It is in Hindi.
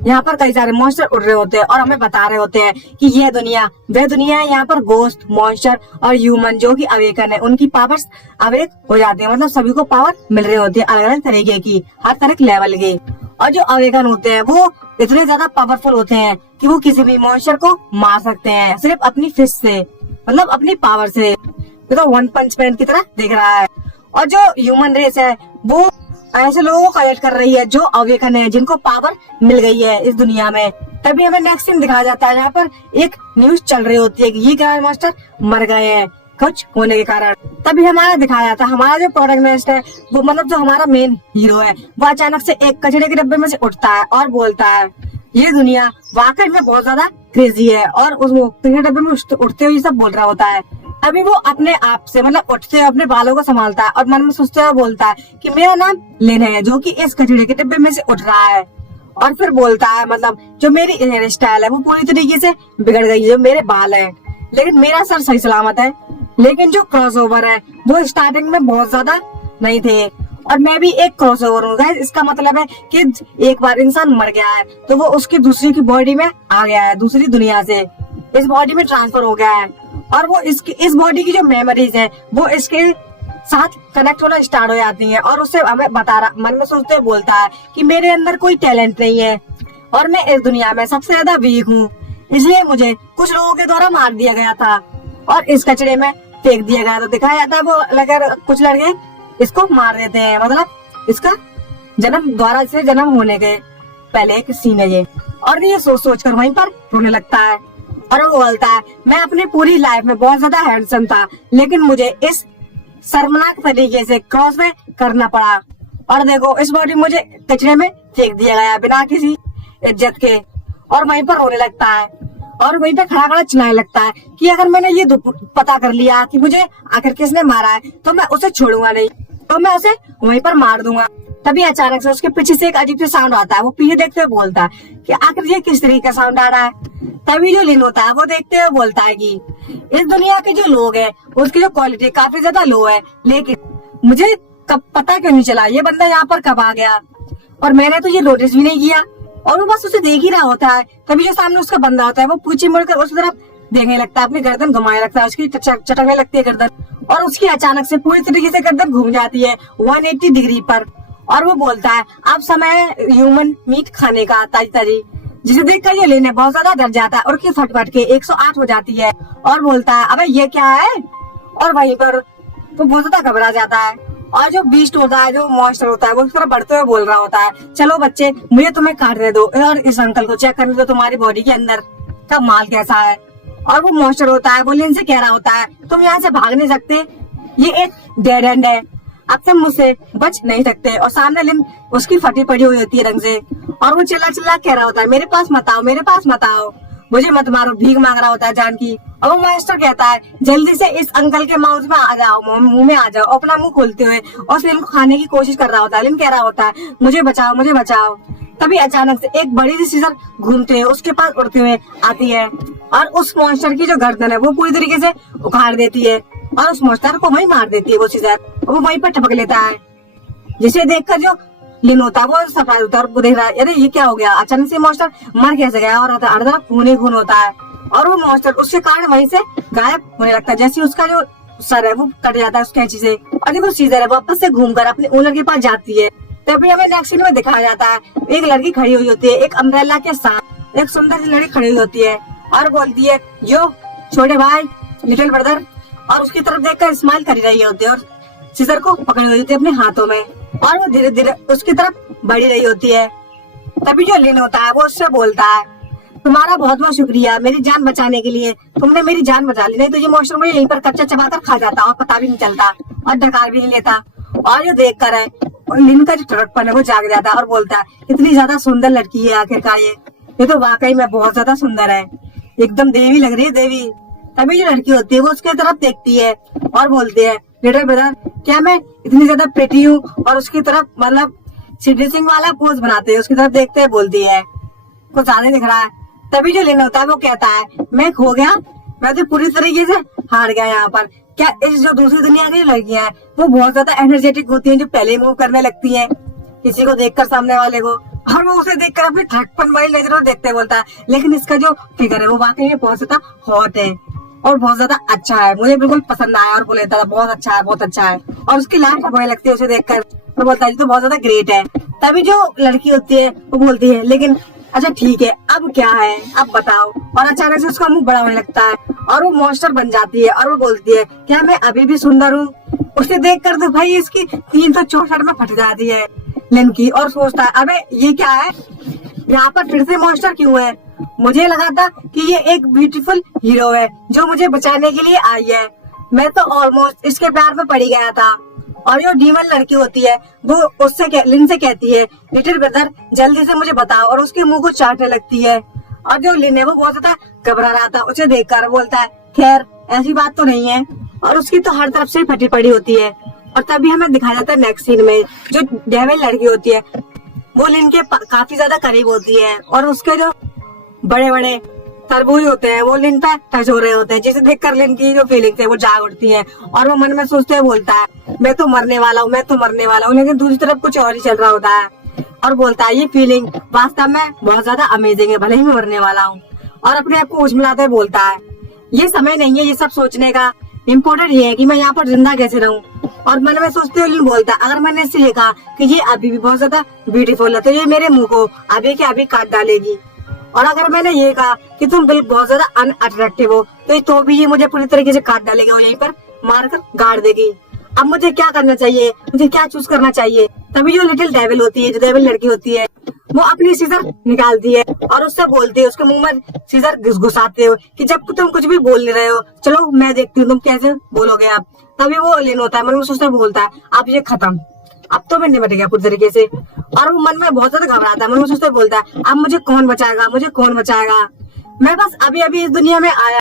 यहाँ पर कई सारे मॉन्स्टर उड़ रहे होते हैं और हमें बता रहे होते हैं कि यह दुनिया वह दुनिया है। यहाँ पर गोस्ट, मॉन्स्टर और ह्यूमन जो कि अवेकन है, उनकी पावर्स अवेक हो जाती है। मतलब सभी को पावर मिल रही होती है अलग अलग तरीके की, हर तरह के लेवल की। और जो अवेकन होते हैं वो इतने ज्यादा पावरफुल होते हैं कि वो किसी भी मॉन्स्टर को मार सकते हैं सिर्फ अपनी फिस्ट से, मतलब अपनी पावर से। तो वन पंच मैन की तरह दिख रहा है। और जो ह्यूमन रेस है वो ऐसे लोगों को कलेक्ट कर रही है जो अवेकन है, जिनको पावर मिल गई है इस दुनिया में। तभी हमें नेक्स्ट सीन दिखाया जाता है, यहाँ पर एक न्यूज चल रही होती है कि ये ग्रैंड मास्टर मर गए हैं कुछ होने के कारण। तभी हमारा दिखाया जाता है हमारा जो प्रोटैगनिस्ट है वो, मतलब जो हमारा मेन हीरो है, वो अचानक से एक कचरे के डब्बे में से उठता है और बोलता है ये दुनिया वाकई में बहुत ज्यादा क्रेजी है। और उस कचरे के डब्बे में उठते हुए सब बोल रहा होता है। अभी वो अपने आप से मतलब उठते हुए अपने बालों को संभालता है और मन में सोचते हुए बोलता है कि मेरा नाम लिन है, जो कि इस कचरे के डिब्बे में से उठ रहा है। और फिर बोलता है मतलब जो मेरी हेयर स्टाइल है वो पूरी तरीके से बिगड़ गई है, जो मेरे बाल हैं, लेकिन मेरा सर सही सलामत है। लेकिन जो क्रॉसओवर है वो स्टार्टिंग में बहुत ज्यादा नहीं थे और मैं भी एक क्रॉसओवर हूँ गाइस। इसका मतलब है कि एक बार इंसान मर गया है तो वो उसकी दूसरी की बॉडी में आ गया है, दूसरी दुनिया से इस बॉडी में ट्रांसफर हो गया है। और वो इस बॉडी की जो मेमोरीज है वो इसके साथ कनेक्ट होना स्टार्ट हो जाती हैं और उससे हमें बता रहा, मन में सोचते हुए बोलता है कि मेरे अंदर कोई टैलेंट नहीं है और मैं इस दुनिया में सबसे ज्यादा वीक हूँ, इसलिए मुझे कुछ लोगों के द्वारा मार दिया गया था और इस कचरे में फेंक दिया गया। तो दिखाया जाता है वो अगर कुछ लड़के इसको मार देते हैं, मतलब इसका जन्म होने के पहले एक सीन है ये। और ये सोच कर वहीं पर रोने लगता है और वो बोलता है मैं अपनी पूरी लाइफ में बहुत ज्यादा हैंडसम था, लेकिन मुझे इस शर्मनाक तरीके से क्रॉस में करना पड़ा और देखो इस बॉडी मुझे कचरे में फेंक दिया गया बिना किसी इज्जत के। और वहीं पर रोने लगता है और वहीं पे खड़ा खड़ा चिल्लाने लगता है कि अगर मैंने ये पता कर लिया कि मुझे आखिर किसने मारा है तो मैं उसे छोड़ूंगा नहीं, तो मैं उसे वहीं पर मार दूंगा। तभी अचानक से उसके पीछे से एक अजीब सा साउंड आता है। वो पीछे देखते हुए बोलता है कि आखिर ये किस तरीके का साउंड आ रहा है। तभी जो लिन होता है वो देखते हुए बोलता है कि इस दुनिया के जो लोग हैं उसकी जो क्वालिटी काफी ज्यादा लो है, लेकिन मुझे कब पता क्यों नहीं चला ये बंदा यहाँ पर कब आ गया और मैंने तो ये नोटिस भी नहीं किया। और वो बस उसे देख ही रहा होता है। तभी जो सामने उसका बंदा होता है वो पीछे मुड़कर उस तरफ देखने लगता है, अपनी गर्दन घुमाने लगता है, उसकी चटकने लगती है गर्दन और उसकी अचानक से पूरी तरीके से गर्दन घूम जाती है 180 डिग्री पर। और वो बोलता है अब समय ह्यूमन मीट खाने का ताजी ताजी, जिसे देखकर ये लेने बहुत ज्यादा डर जाता है और उसकी फटफट के 108 हो जाती है और बोलता है अबे ये क्या है। और वहीं पर वो बहुत ज्यादा घबरा जाता है और जो बीस्ट होता है, जो मॉन्स्टर होता है, वो उस तरह बढ़ते हुए बोल रहा होता है चलो बच्चे मुझे तुम्हें काटने दो और इस अंकल को चेक करने दो तुम्हारी बॉडी के अंदर का माल कैसा है। और वो मॉन्स्टर होता है वो लिन से कह रहा होता है तुम यहाँ से भाग नहीं सकते, ये एक डेड एंड है, अब तुम मुझसे बच नहीं सकते। और सामने लिन उसकी फटी पड़ी हुई होती है रंग से और वो चिल्ला चिल्ला कह रहा होता है मेरे पास मत आओ, मेरे पास मत आओ, मुझे मत मारो, भीख मांग रहा होता है जान की। और वो मास्टर कहता है जल्दी से इस अंकल के माउथ में आ जाओ, मुंह में आ जाओ, अपना मुंह खोलते हुए और लिन को खाने की कोशिश कर रहा होता है। लिन कह रहा होता है मुझे बचाओ, मुझे बचाओ। तभी अचानक से एक बड़ी सी सीजर घूमते हुए उसके पास उड़ते हुए आती है और उस मॉन्स्टर की जो गर्दन है वो पूरी तरीके से उखाड़ देती है और उस मॉन्स्टर को वहीं मार देती है वो सीजर। वो वहीं पर टपक लेता है, जिसे देखकर जो लिन होता है वो सरप्राइज होता है और देख रहा है अरे ये क्या हो गया, अचानक से मॉन्स्टर मर कैसे गया और हर तरफ खून ही खून होता है। और वो मॉन्स्टर उसके कारण वहीं से गायब होने लगता है, जैसे उसका जो सर है वो कट जाता है उस कैंची से और जो सीजर है वापस से घूमकर अपने ओनर के पास जाती है। तभी हमें नेक्स्ट सीन में दिखाया जाता है एक लड़की खड़ी हुई होती है एक अम्ब्रेला के साथ, एक सुंदर सी लड़की खड़ी हुई होती है और बोलती है यो छोटे भाई लिटिल ब्रदर, और उसकी तरफ देखकर स्माइल कर रही होती है और सीजर को पकड़ी हुई होती है अपने हाथों में और वो धीरे धीरे उसकी तरफ बढ़ी रही होती है। तभी जो लिन होता है वो उससे बोलता है तुम्हारा बहुत बहुत शुक्रिया मेरी जान बचाने के लिए, तुमने मेरी जान बचा ली, नहीं तो ये मॉन्स्टर मुझे यहीं पर कच्चा चबाकर खा जाता और पता भी नहीं चलता और डकार भी नहीं लेता। और जो देख कर है लिन का जो टड़कपन है वो जाग जाता है और बोलता है कितनी ज्यादा सुंदर लड़की है आखिरकार ये तो वाकई में बहुत ज्यादा सुंदर है, एकदम देवी लग रही है देवी। तभी जो लड़की होती है वो उसके तरफ देखती है और बोलती है लिटिल ब्रदर क्या मैं इतनी ज्यादा प्रेटी हूँ, और उसकी तरफ मतलब सिंह वाला पोज बनाते है उसकी तरफ देखते है बोलती है कुछ ज्यादा दिख रहा है। तभी जो लिन होता है वो कहता है मैं खो गया, मैं तो पूरी तरीके से हार गया यहाँ पर। क्या इस जो दूसरी दुनिया की लड़कियां हैं वो बहुत ज्यादा एनर्जेटिक होती हैं, जो पहले मूव करने लगती हैं किसी को देखकर सामने वाले को, और वो उसे देखकर अपनी थकपन वाली नजरों देखते बोलता है, लेकिन इसका जो फिगर है वो वाकई में बहुत ज्यादा हॉट है और बहुत ज्यादा अच्छा है, मुझे बिल्कुल पसंद आया। और बोले था बहुत अच्छा है, बहुत अच्छा है। और उसकी लाइफ बुरी लगती है उसे देखकर, तो बोलता है तो बहुत ज्यादा ग्रेट है। तभी जो लड़की होती है वो बोलती है, लेकिन अच्छा ठीक है, अब क्या है, अब बताओ। और अचानक से उसका मुंह बड़ा होने लगता है और वो मॉन्स्टर बन जाती है और वो बोलती है, क्या मैं अभी भी सुंदर हूँ? उसे देखकर तो भाई इसकी 364 में फट जाती है लिनकी और सोचता है, अबे ये क्या है, यहाँ पर फिर से मॉन्स्टर क्यों है? मुझे लगा था कि ये एक ब्यूटीफुल हीरो है जो मुझे बचाने के लिए आई है, मैं तो ऑलमोस्ट इसके प्यार में पड़ी गया था। और जो डीमन लड़की होती है वो उससे लिन से कहती है, लिटिल ब्रदर जल्दी से मुझे बताओ, और उसके मुंह को चाटने लगती है। और जो लिन है वो बहुत ज्यादा घबरा रहा था, उसे देखकर बोलता है, खैर ऐसी बात तो नहीं है। और उसकी तो हर तरफ से फटी पड़ी होती है। और तभी हमें दिखाया जाता है नेक्स्ट सीन में, जो डेविल लड़की होती है वो लिन के काफी ज्यादा करीब होती है और उसके जो बड़े बड़े तरबूज होते हैं वो लिन पे टच हो रहे होते हैं, जिसे देखकर लिन की जो फीलिंग्स है वो जाग उठती है। और वो मन में सोचते हुए बोलता है, मैं तो मरने वाला हूँ, मैं तो मरने वाला हूँ। लेकिन दूसरी तरफ कुछ और ही चल रहा होता है और बोलता है, ये फीलिंग वास्तव में बहुत ज्यादा अमेजिंग है, भले ही मैं मरने वाला हूँ। और अपने आप को उछमिलाते हुए बोलता है, ये समय नहीं है ये सब सोचने का, इम्पोर्टेंट ये है कि मैं यहाँ पर जिंदा कैसे रहूँ। और मन में सोचते हुए बोलता है, अगर मैंने इससे ये कहा कि ये अभी भी बहुत ज्यादा ब्यूटीफुल है तो ये मेरे मुंह को अभी के अभी काट डालेगी। और अगर मैंने ये कहा कि तुम बिल्कुल बहुत ज्यादा अनअट्रैक्टिव हो तो भी ये मुझे पूरी तरीके से काट डालेगी और यहीं पर मारकर गाड़ देगी। अब मुझे क्या करना चाहिए, मुझे क्या चूज करना चाहिए? तभी जो लिटिल डेविल होती है, जो डेविल लड़की होती है, वो अपनी सीजर निकालती है और उससे बोलती है, उसके मुंह में सीजर घुसाते हो कि जब तुम कुछ भी बोल नहीं रहे हो, चलो मैं देखती हूँ तुम कैसे बोलोगे आप। तभी वो लिन होता है मन में सोचता बोलता है, अब ये खत्म, अब तो मैं निपट गया पूरी तरीके से। और वो मन में बहुत ज्यादा घबराता है, मन में सोचते बोलता है, अब मुझे कौन बचाएगा, मुझे कौन बचाएगा, मैं बस अभी अभी इस दुनिया में आया